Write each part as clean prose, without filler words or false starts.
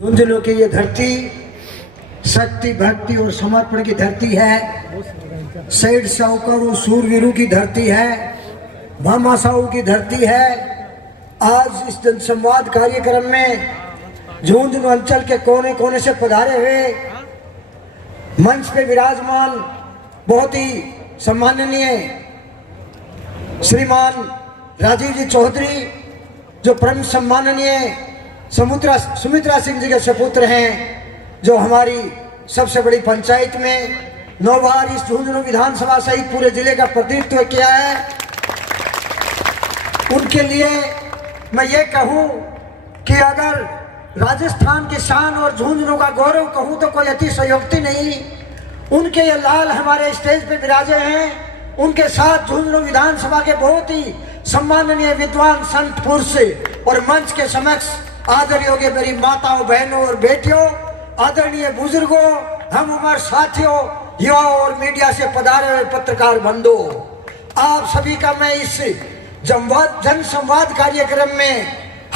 झुंझुनू की ये धरती शक्ति भक्ति और समर्पण की धरती है। शहीद सावरकर और सूरवीरों की धरती है। भामाशाहों की धरती है। आज इस जनसंवाद कार्यक्रम में झुंझुनू अंचल के कोने कोने से पधारे हुए मंच पे विराजमान बहुत ही सम्माननीय श्रीमान राजीव जी चौधरी, जो परम सम्माननीय सुमित्रा सिंह जी के सपुत्र हैं, जो हमारी सबसे बड़ी पंचायत में 9 बार इस झुंझुनू विधानसभा सहित पूरे जिले का प्रतिनिधित्व किया है। उनके लिए मैं ये कहूं कि अगर राजस्थान की शान और झुंझुनू का गौरव कहूं तो कोई अतिशयोक्ति नहीं। उनके ये लाल हमारे स्टेज पे विराजे हैं। उनके साथ झुंझुनू विधानसभा के बहुत ही सम्माननीय विद्वान संत पुरुष और मंच के समक्ष आदरणीय योग्य मेरी माताओं, बहनों और बेटियों, आदरणीय बुजुर्गों, हम उम्र साथियों, युवाओं और मीडिया से पधारे हुए पत्रकार बंधुओं, आप सभी का मैं इस जन संवाद कार्यक्रम में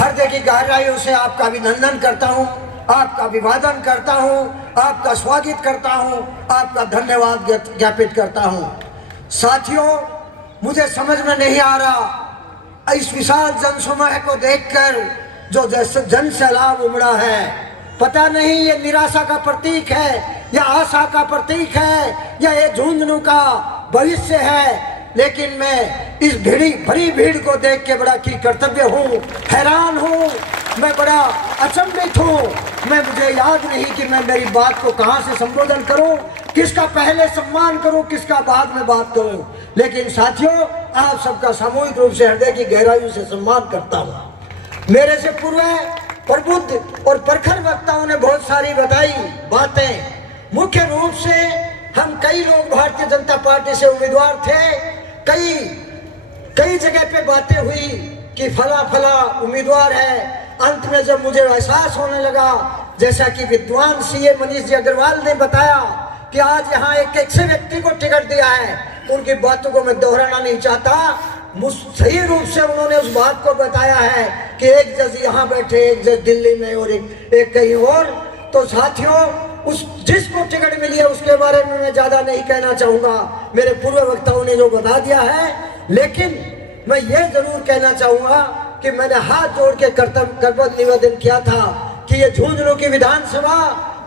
हृदय की गहराइयों से आपका अभिनंदन करता हूं, आपका अभिवादन करता हूं, आपका स्वागत करता हूं, आपका धन्यवाद ज्ञापित करता हूं। साथियों, मुझे समझ में नहीं आ रहा इस विशाल जनसमूह को देखकर जो जन सैलाब उमड़ा है, पता नहीं ये निराशा का प्रतीक है या आशा का प्रतीक है या ये झुंझुनू का भविष्य है। लेकिन मैं इस भरी भीड़ को देख के बड़ा की कर्तव्य हूँ, हैरान हूँ, मैं बड़ा अचंभित हूँ। मुझे याद नहीं कि मैं मेरी बात को कहाँ से संबोधन करूँ, किसका पहले सम्मान करूँ, किसका बाद में बात करूँ। लेकिन साथियों, आप सबका सामूहिक रूप से हृदय की गहराइयों से सम्मान करता हूँ। मेरे से पूर्व प्रबुद्ध और प्रखर वक्ताओं ने बहुत सारी बताई बातें। मुख्य रूप से हम कई लोग भारतीय जनता पार्टी से उम्मीदवार थे। कई जगह पे बातें हुई कि फला उम्मीदवार है। अंत में जब मुझे एहसास होने लगा, जैसा कि विद्वान सीए मनीष जी अग्रवाल ने बताया कि आज यहाँ एक ऐसे व्यक्ति को टिकट दिया है, उनकी बातों को मैं दोहराना नहीं चाहता। सही रूप से उन्होंने उस बात को बताया है कि एक जज यहाँ बैठे, एक जज दिल्ली में और एक कहीं और। तो साथियों, उस जिसको टिकट मिली है उसके बारे में मैं ज्यादा नहीं कहना चाहूंगा, मेरे पूर्व वक्ताओं ने जो बता दिया है। लेकिन मैं ये जरूर कहना चाहूंगा कि मैंने हाथ जोड़ के कर्तव्य निवेदन किया था कि ये झुंझुनू की विधानसभा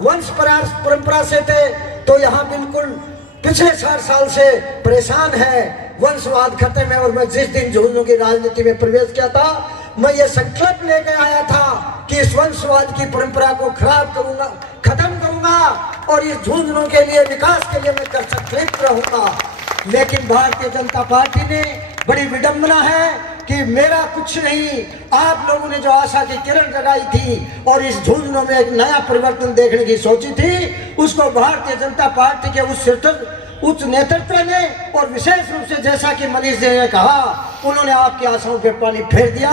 वंश परंपरा से थे, तो यहाँ बिल्कुल पिछले 60 साल से परेशान है, वंशवाद खत्म है। और मैं जिस दिन झुंझुनू की राजनीति में प्रवेश किया था, मैं ये संकल्प लेकर आया था कि इस वंशवाद की परंपरा को खत्म करूंगा और इस झुंझुनू के लिए, विकास के लिए मैं कर संकल्पित रहूंगा। लेकिन भारतीय जनता पार्टी ने, बड़ी विडंबना है कि मेरा कुछ नहीं, आप लोगों ने जो आशा की किरण जगाई थी और इस झुंझुनू में एक नया परिवर्तन देखने की सोची थी, उसको भारतीय जनता पार्टी के उच्च नेतृत्व ने और विशेष रूप से जैसा कि मनीष जी ने कहा, उन्होंने आपकी आशाओं पे पानी फेर दिया।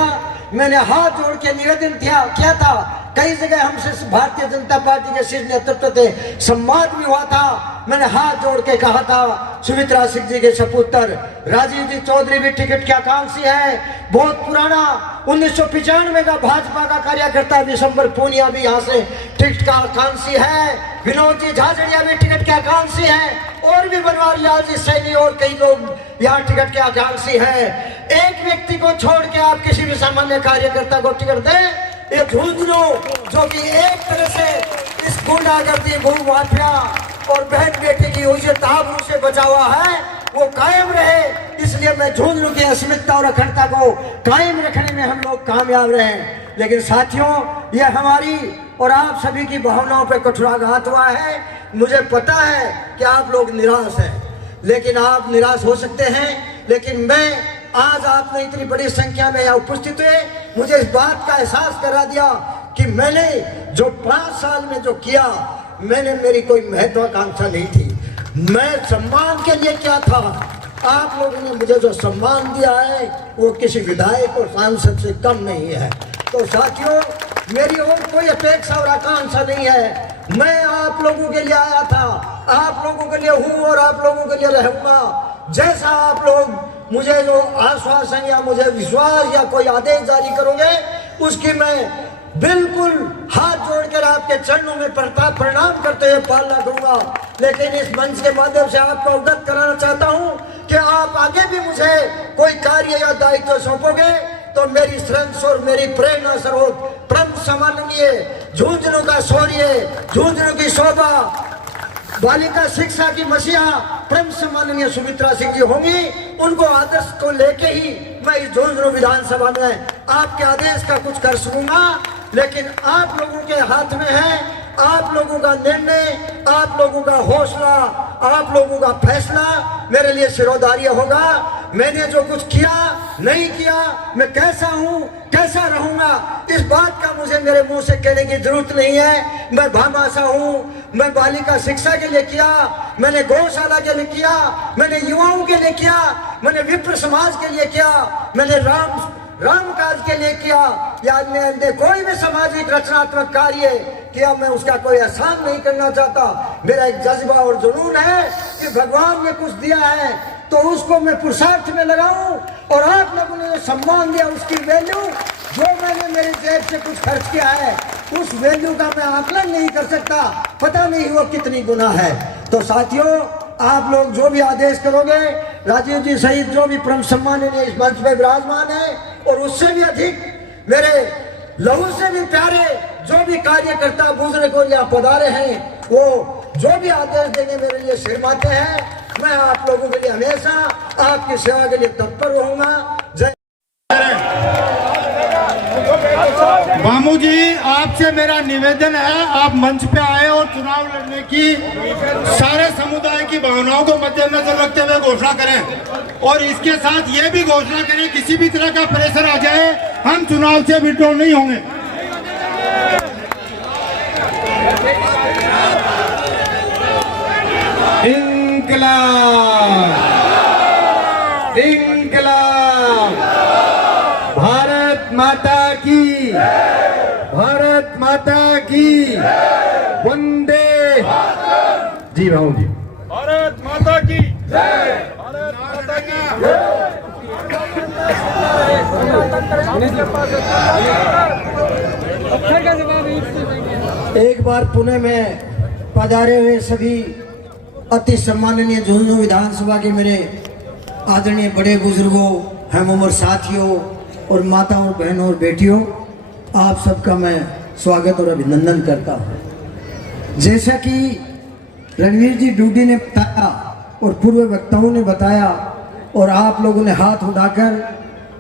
मैंने हाथ जोड़ के निवेदन किया था, कई जगह हमसे भारतीय जनता पार्टी के शीर्ष नेतृत्व से संवाद भी हुआ था। मैंने हाथ जोड़ के कहा था, सुमित्रा सिंह जी के सपुत्र राजीव जी चौधरी भी टिकट के आकांक्षी है। बहुत पुराना 1995 का भाजपा का कार्यकर्ता दिसंबर पूनिया भी यहाँ से टिकट का आकांक्षी है। विनोद जी झाझड़िया भी टिकट के आकांक्षी है। और भी बनवारी लाल जी सैनी और कई लोग यहाँ टिकट के आकांक्षी है। एक व्यक्ति को छोड़ के आप किसी भी सामान्य कार्यकर्ता को टिकट दें, ये झुंझुनू जो कि एक तरह से इस गुंडागर्दी, भू माफिया और बहन बेटे की हुई ताबू से बचा हुआ है, वो कायम रहे। इसलिए मैं झुंझुनू की अस्मिता और अखंडता को कायम रखने में हम लोग कामयाब रहे। लेकिन साथियों, ये हमारी और आप सभी की भावनाओं पे कठोराघात हुआ है। मुझे पता है कि आप लोग निराश हैं, लेकिन आप निराश हो सकते हैं। लेकिन मैं आज आपने इतनी बड़ी संख्या में यहाँ उपस्थित हुए, मुझे इस बात का एहसास करा दिया कि मैंने जो 5 साल में जो किया, मेरी कोई महत्वाकांक्षा नहीं थी। मैं सम्मान के लिए क्या था, आप लोगों ने मुझे जो सम्मान दिया है वो किसी विधायक और सांसद से कम नहीं है। तो साथियों, मेरी और कोई अपेक्षा और आकांक्षा नहीं है। मैं आप लोगों के लिए आया था, आप लोगों के लिए हूँ और आप लोगों के लिए रहूंगा। जैसा आप लोग मुझे जो आश्वासन या मुझे विश्वास या कोई आदेश जारी करोगे, उसकी मैं बिल्कुल हाथ जोड़कर आपके चरणों में प्रणाम करते हुए पालना करूंगा। लेकिन इस मंच के माध्यम से आपको अवगत कराना चाहता हूं कि आप आगे भी मुझे कोई कार्य या दायित्व सौंपोगे तो मेरी श्रंस और मेरी प्रेरणा स्रोत परम सम्माननीय झुंझुनू का शौर्य, झुंझुनू की शोभा, बालिका शिक्षा की मसीहा परम सम्माननीय सुमित्रा सिंह जी होंगी। उनको आदर्श को लेके ही मैं इस झुंझुनू विधानसभा में आपके आदेश का कुछ कर सकूंगा। लेकिन आप लोगों के हाथ में है, आप लोगों का निर्णय, आप लोगों का हौसला, आप लोगों का फैसला मेरे लिए सिरोधार्य होगा। मैंने जो कुछ किया नहीं किया, मैं कैसा हूं, कैसा रहूंगा, इस बात का मुझे मेरे मुंह से कहने की जरूरत नहीं है। मैं भामाशा हूं, मैं बालिका शिक्षा के लिए किया, मैंने गौशाला के लिए किया, मैंने युवाओं के लिए किया, मैंने विप्र समाज के लिए किया, मैंने राम काज के लिए किया, या अन्य कोई भी सामाजिक रचनात्मक कार्य किया, मैं उसका कोई एहसान नहीं करना चाहता। मेरा एक जज्बा और जुनून है कि भगवान ने कुछ दिया है तो उसको मैं पुरुषार्थ में लगाऊं, और आप लोगों ने जो सम्मान दिया उसकी वैल्यू, जो मैंने मेरी जेब से कुछ खर्च किया है उस वैल्यू का मैं आकलन नहीं कर सकता, पता नहीं वो कितनी गुना है। तो साथियों, आप लोग जो भी आदेश करोगे, राजीव जी सहित जो भी परम सम्माननीय इस मंच में विराजमान है, और उससे भी अधिक मेरे लहू से भी प्यारे जो भी कार्यकर्ता बुजुर्ग और यहाँ पधारे हैं, वो जो भी आदेश देंगे मेरे लिए शर्माते हैं। मैं आप लोगों के लिए हमेशा आपकी सेवा के लिए तत्पर रहूंगा। जय मामू जी, आपसे मेरा निवेदन है, आप मंच पे आए और चुनाव लड़ने की सारे समुदाय की भावनाओं को मद्देनजर रखते हुए घोषणा करें, और इसके साथ ये भी घोषणा करें किसी भी तरह का प्रेशर आ जाए हम चुनाव से विड्रॉ नहीं होंगे। इंकलाब, इंकलाब, भारत माता की, भारत माता की, वंदे जी भाऊ जी, भारत माता की जय, भारत माता की एक बार पुणे में पधारे हुए सभी अति सम्माननीय झुंझुनू विधानसभा के मेरे आदरणीय बड़े बुजुर्गों, हम उम्र साथियों और माताओं, बहनों और बेटियों, आप सबका मैं स्वागत और अभिनंदन करता हूं। जैसा कि रणवीर जी डूडी ने बताया और पूर्व वक्ताओं ने बताया, और आप लोगों ने हाथ उठाकर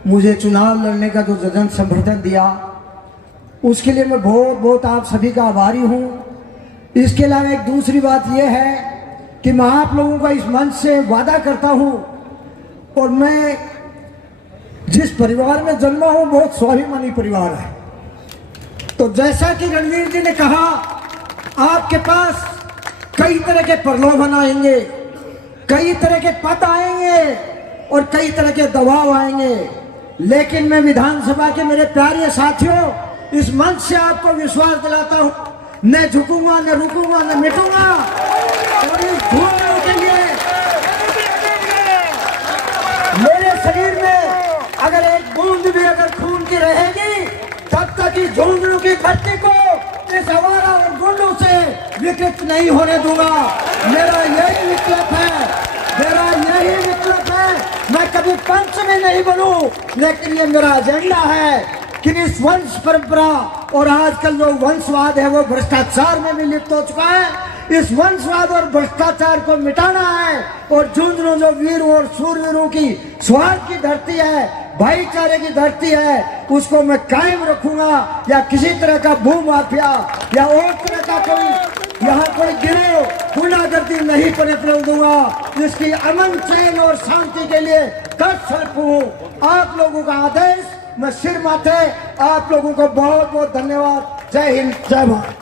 मुझे चुनाव लड़ने का जो जन समर्थन दिया, उसके लिए मैं बहुत बहुत आप सभी का आभारी हूं। इसके अलावा एक दूसरी बात यह है कि मैं आप लोगों का इस मंच से वादा करता हूं, और मैं जिस परिवार में जन्मा हूं बहुत स्वाभिमानी परिवार है। तो जैसा कि रणवीर जी ने कहा, आपके पास कई तरह के प्रलोभन आएंगे, कई तरह के पद आएंगे और कई तरह के दबाव आएंगे, लेकिन मैं विधानसभा के मेरे प्यारे साथियों इस मंच से आपको विश्वास दिलाता हूं, न झुकूंगा, न रुकूंगा, न मिटूंगा, और इस झुंझुनू के लिए मेरे शरीर में अगर एक बूंद भी अगर खून की रहेगी, तब तक इस झुंझुनू की धरती को इस हवारा और गुंडों से विकृत नहीं होने दूंगा। मेरा यही विकल्प है, मेरा यही विकल्प है। मैं कभी पंच में नहीं बनूं, लेकिन ये मेरा एजेंडा है कि इस वंश परंपरा और आजकल जो वंशवाद है वो भ्रष्टाचार में भी लिप्त हो चुका है। इस वंशवाद और भ्रष्टाचार को मिटाना है, और झुंझुनू जो वीरों और शूरवीरों की स्वार्थ की धरती है, भाईचारे की धरती है, उसको मैं कायम रखूंगा। या किसी तरह का भू माफिया या और तरह का कोई यहाँ कोई गिरोह गुंडागर्दी नहीं पनपने दूंगा, जिसकी अमन, चैन और शांति के लिए कसरत हूँ। आप लोगों का आदेश मैं सिर माथे, आप लोगों को बहुत बहुत धन्यवाद। जय हिंद, जय भारत।